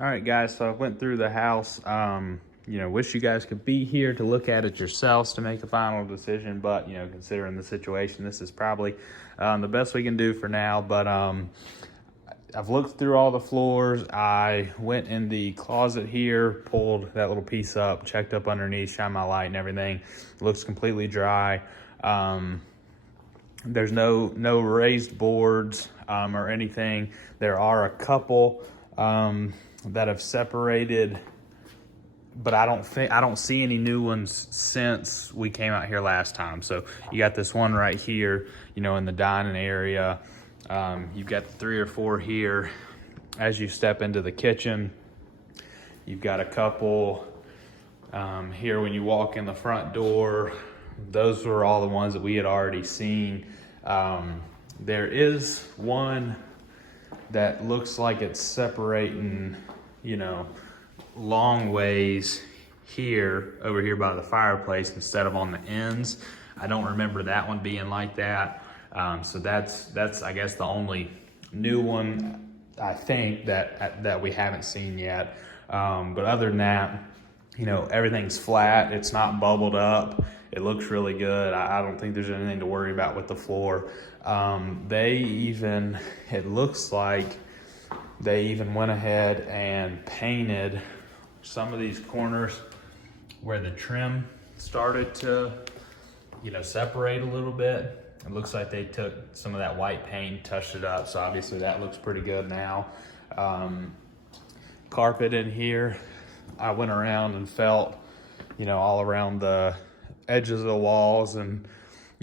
All right, guys, so I went through the house. Wish you guys could be here to look at it yourselves to make a final decision, but, considering the situation, this is probably the best we can do for now. But I've looked through all the floors. I went in the closet here, pulled that little piece up, checked up underneath, shined my light and everything. It looks completely dry. There's no raised boards or anything. There are a couple that have separated, but I don't see any new ones since we came out here last time. So you got this one right here, in the dining area. You've got 3 or 4 here as you step into the kitchen. You've got a couple here when you walk in the front door. Those were all the ones that we had already seen. There is one that looks like it's separating, long ways over here by the fireplace instead of on the ends. I don't remember that one being like that. So that's I guess the only new one I think that we haven't seen yet. But other than that, everything's flat. It's not bubbled up. It looks really good. I don't think there's anything to worry about with the floor. It looks like they even went ahead and painted some of these corners where the trim started to, separate a little bit. It looks like they took some of that white paint, touched it up. So obviously that looks pretty good now. Carpet in here, I went around and felt, all around the edges of the walls and,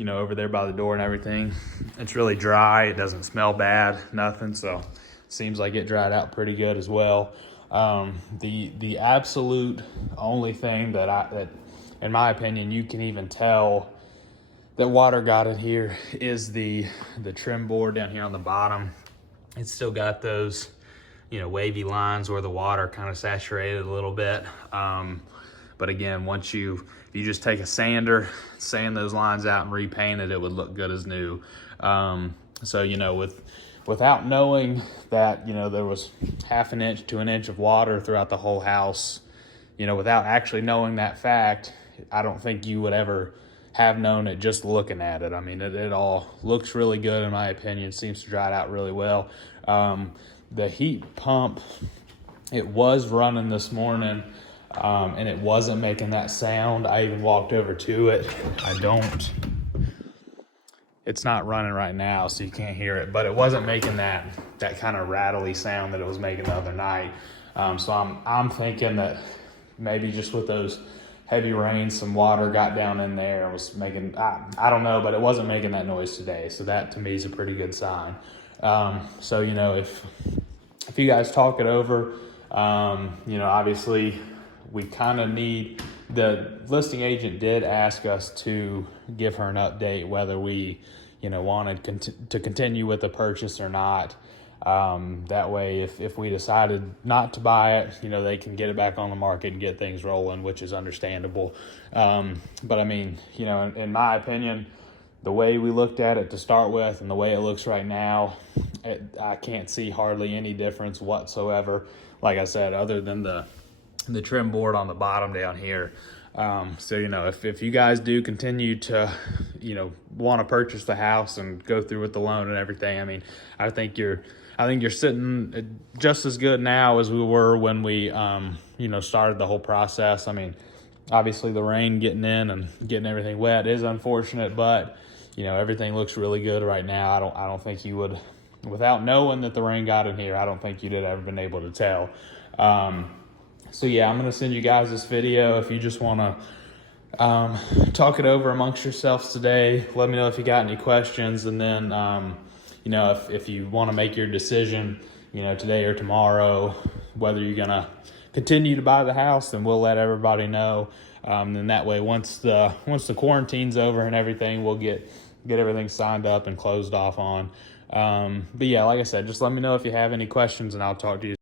over there by the door and everything. It's really dry. It doesn't smell bad, nothing. So seems like it dried out pretty good as well. The absolute only thing that in my opinion, you can even tell that water got in here is the trim board down here on the bottom. It's still got those, wavy lines where the water kind of saturated a little bit. But again, if you just take a sander, sand those lines out and repaint it, it would look good as new. So, without knowing that, there was half an inch to an inch of water throughout the whole house, without actually knowing that fact, I don't think you would ever have known it just looking at it. I mean, it all looks really good in my opinion. Seems to dry out really well. The heat pump, it was running this morning, and it wasn't making that sound. I even walked over to it. It's not running right now, so you can't hear it, but it wasn't making that kind of rattly sound that it was making the other night. So I'm thinking that maybe just with those heavy rains, some water got down in there and was making, I don't know, but it wasn't making that noise today. So that to me is a pretty good sign. So, if you guys talk it over, obviously we kind of need, the listing agent did ask us to give her an update whether we, wanted to continue with the purchase or not. That way, if we decided not to buy it, they can get it back on the market and get things rolling, which is understandable. But I mean, in my opinion, the way we looked at it to start with and the way it looks right now, I can't see hardly any difference whatsoever. Like I said, other than the trim board on the bottom down here. So, if you guys do continue to, want to purchase the house and go through with the loan and everything, I mean, I think you're sitting just as good now as we were when we, started the whole process. I mean, obviously the rain getting in and getting everything wet is unfortunate, but, everything looks really good right now. I don't think you would, without knowing that the rain got in here, I don't think you'd have ever been able to tell. So yeah, I'm going to send you guys this video. If you just want to talk it over amongst yourselves today, let me know if you got any questions. And then, if you want to make your decision, today or tomorrow, whether you're going to continue to buy the house, then we'll let everybody know. Then that way, once the quarantine's over and everything, we'll get everything signed up and closed off on. But yeah, like I said, just let me know if you have any questions and I'll talk to you.